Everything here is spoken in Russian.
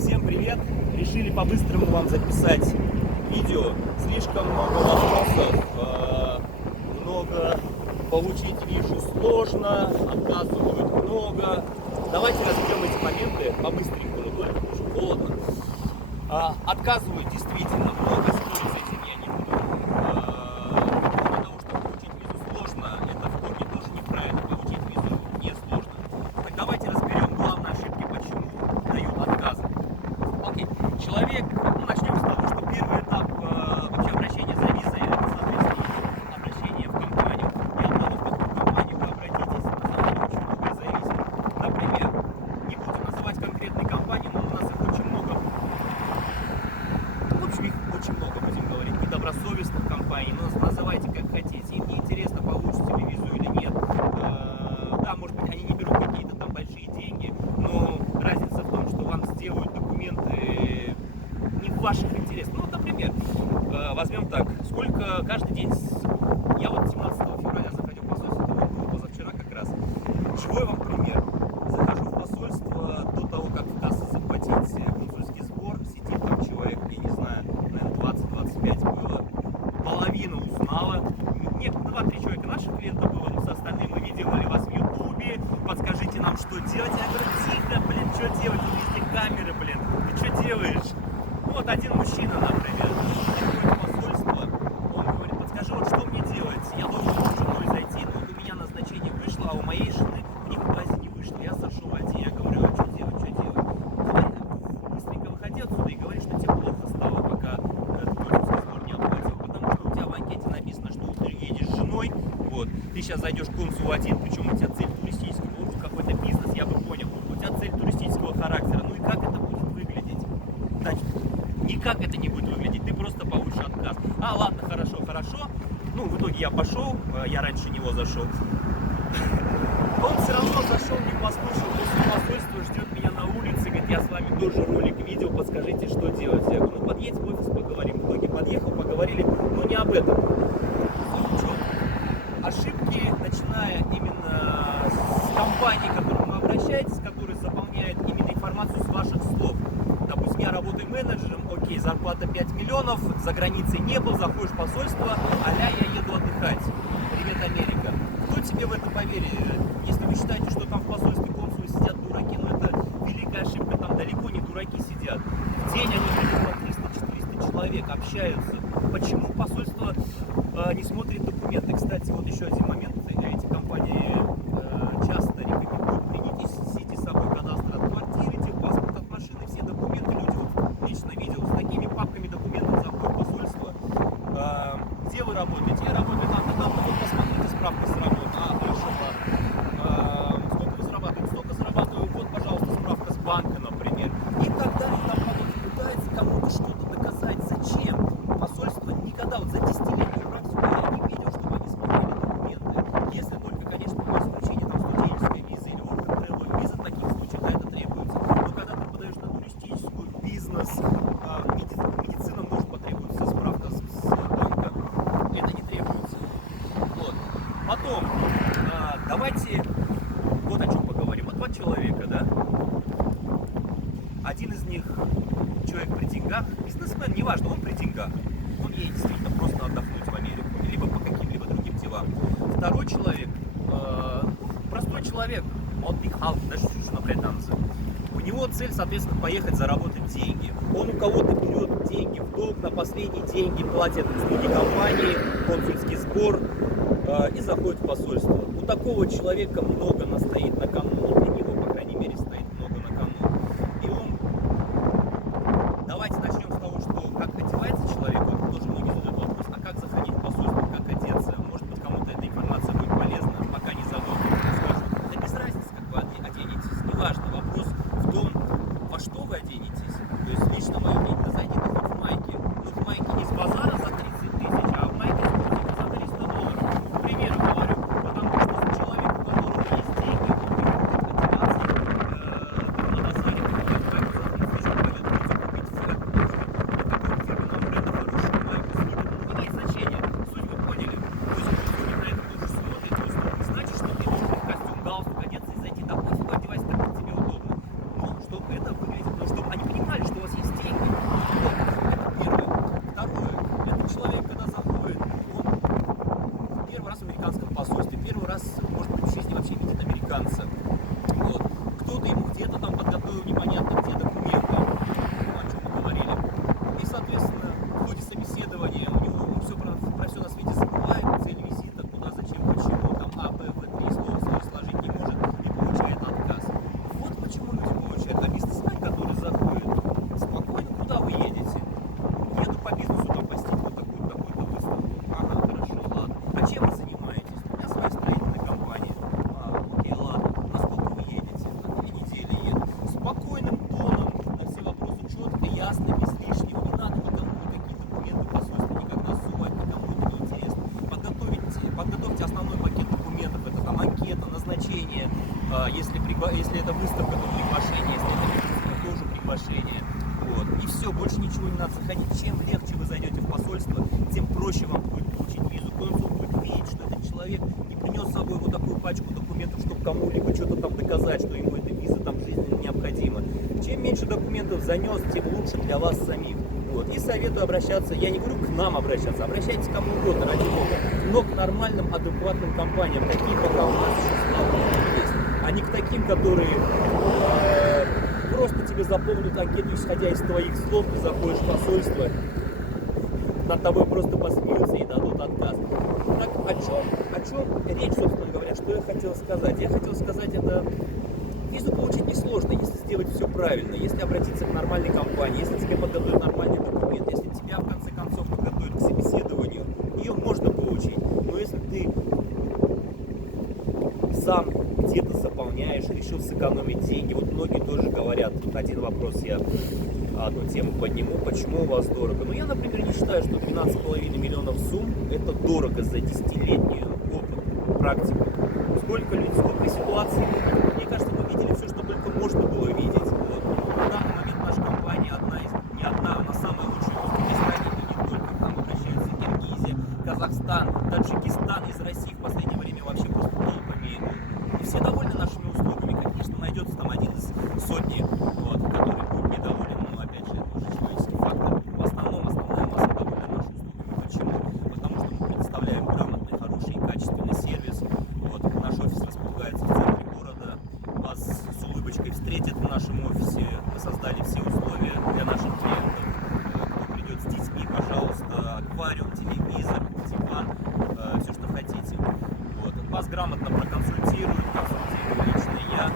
Всем привет! Решили по-быстрому вам записать видео. Слишком много вопросов, много получить вижу сложно, отказывают много. Давайте разберем эти моменты по-быстренькому, только уже холодно. Отказывают действительно много, спорить с этим я не буду. Для того, чтобы получить визу сложно, это в итоге тоже неправильно, получить визу не сложно. Так давайте разберем главные ошибки, почему дают отказы. Окей. Человек, начнем с того, что первый этап вообще обращения за визой, это, соответственно, обращение в компанию. И от того, в какую компанию вы обратитесь, очень многое зависит. Например, не будем называть конкретные компании, но у нас их очень много. В общем, их очень много, будем говорить, недобросовестных компаний, но называйте как хотите. Им не интересно, получите ли визу или нет. Да, может быть, они не берут какие-то там большие деньги, но разница в том, что вам сделают документы не в ваших интересах. Ну, вот, например, возьмем так, сколько каждый день, я вот 17 февраля заходил в посольство, это было позавчера как раз, живой вам пример. Захожу в посольство до того, как в кассу заплатить консульский сбор, сидит там человек, я не знаю, наверное, 20-25 было, половина узнала, нет, 2-3 человека наших клиентов было, но с остальными мы не делали вас в ютубе, подскажите нам, что делать. Я говорю, тихо, блин, что делать, везде камеры, блин, ты что делаешь? Вот один мужчина, например, приходит в посольство, он говорит, подскажи, вот что мне делать, я должен с женой зайти, но вот у меня назначение вышло, а у моей жены у них в базе не вышло, я сошел один, я говорю, а что делать, что делать? Давай быстренько выходи отсюда и говори, что тебе плохо стало, пока ты консульский сбор не оплатил, потому что у тебя в анкете написано, что ты едешь с женой, вот, ты сейчас зайдешь к консулу один, причем у тебя цель туристическая, вот какой-то бизнес, я бы понял, у тебя цель туристического характера, ну и как это будет выглядеть? Значит, никак это не будет выглядеть, ты просто получишь отказ. А, ладно, хорошо. Ну, в итоге я пошел, я раньше него зашел. Он все равно зашел, не послушал, после посольства ждет меня на улице, говорит, я с вами тоже ролик видео, подскажите, что делать. Я говорю, ну подъедь в офис, поговорим. В итоге подъехал, поговорили, но не об этом. Ошибки, начиная именно с компании, к которой вы обращаетесь, которая заполняет именно информацию с ваших слов. Допустим, я работаю менеджером, окей, зарплата 5 миллионов, за границей не был, заходишь в посольство, а-ля я еду отдыхать. Привет, Америка. Кто тебе в это поверит? Если вы считаете, что там в посольстве консулы сидят дураки, но это великая ошибка, там далеко не дураки сидят. В день они ходят по 300-400 человек, общаются. Почему посольство не смотрит документы? Кстати, вот еще один момент. Эти компании часто рекомендуют принесите с собой кадастр от квартиры, техпаспорт от машины, все документы. Люди вот лично видел с такими папками документов заходят в посольство. Где вы работаете? Я работаю там, вот посмотрите справку с работы. Хорошо, сколько вы зарабатываете? Столько зарабатываю, вот, пожалуйста, справка с банка, например. И так далее, там пытается кому-то что-то доказать. Зачем? Посольство никогда, вот за 10-летнюю практику я не видел, чтобы они смотрели документы. Если только, конечно, по исключению там студенческая виза или work and travel виза, в таких случаях, да, это требуется. Но когда ты подаешь на туристическую, бизнес, медицина может потребоваться справка с банка, это не требуется. Вот. Потом, давайте вот о чем поговорим. Вот 2 человека, да? Один из них человек при деньгах, бизнесмен, неважно, он при деньгах. Он едет действительно просто отдохнуть в Америку, либо по каким-либо другим делам. Второй человек, простой человек, он бигхалк, даже чуть-чуть на британца. У него цель, соответственно, поехать заработать деньги. Он у кого-то берет деньги в долг, на последние деньги платит услуги компании, консульский сбор и заходит в посольство. У такого человека много настоит на кону, но для него, по крайней мере, стоит много на кону. И он... Давайте начнем с того, что как одевается человек, вот тоже многие задают вопрос, а как заходить в посольство, как одеться? Может быть, кому-то эта информация будет полезна, пока не забыл, расскажу. Да без разницы, как вы оденетесь, неважно, вопрос в том, во что вы оденетесь. То есть лично мое мнение, да зайдите хоть в майке, но в майке не с базара за 30 тысяч, а в майке за $300. К примеру говорю, потому что человек, у которого есть деньги, ясно, без лишнего. Не надо никому никакие документы посольства никогда ссылать, никому это не интересно. Подготовьте основной пакет документов, это там анкета, назначение, если это выставка, то приглашение, если это выставка, тоже приглашение. Вот. И все, больше ничего не надо заходить. Чем легче вы зайдете в посольство, тем проще вам будет получить визу. Консул будет видеть, что этот человек не принес с собой вот такую пачку документов, чтобы кому-либо что-то там доказать, что ему эта виза там жизненно необходима. Чем меньше документов занес, тем лучше для вас самих. Вот. И советую обращаться, я не говорю к нам обращаться, обращайтесь к кому угодно, ради бога, но к нормальным, адекватным компаниям, какие пока у нас есть, а не к таким, которые просто тебе заполнят анкету, исходя из твоих слов, ты заходишь в посольство, над тобой просто посмеются и дадут отказ. Так, о чем речь, собственно говоря, что я хотел сказать? Я хотел сказать, это визу получить несложно, если сделать все правильно, если обратиться к нормальной компании, если тебе подготовят нормальный документ, если тебя в конце концов подготовят к собеседованию, ее можно получить. Но если ты сам где-то заполняешь, решил сэкономить деньги, вот многие тоже говорят, тут один вопрос я одну тему подниму, почему у вас дорого. Но я, например, не считаю, что 12,5 миллионов сумм это дорого за 10-летний опыт, практику. Сколько ситуаций, мне кажется, мы видели все, что только можно было видеть. Вот. На данный момент наша компания не одна, она самая лучшая в Узбекистане, и не только. К нам обращаются Киргизия, Казахстан, Таджикистан, из России в последнее время вообще просто толпами идут. И все довольны нашими услугами. Конечно, найдется там один из сотни, вот, который будет недоволен, но опять же, это уже человеческий фактор. В основном основная масса довольна нашими услугами. Почему? Потому что мы предоставляем грамотный, хороший и качественный сервис. Вот, наш офис располагается в центре города. Вас с улыбочкой встретят в нашем офисе. Мы создали все условия для наших клиентов. Кто придет с детьми, пожалуйста, аквариум, телевизор, диван, все, что хотите. Вот. Вас грамотно проконсультирую лично я.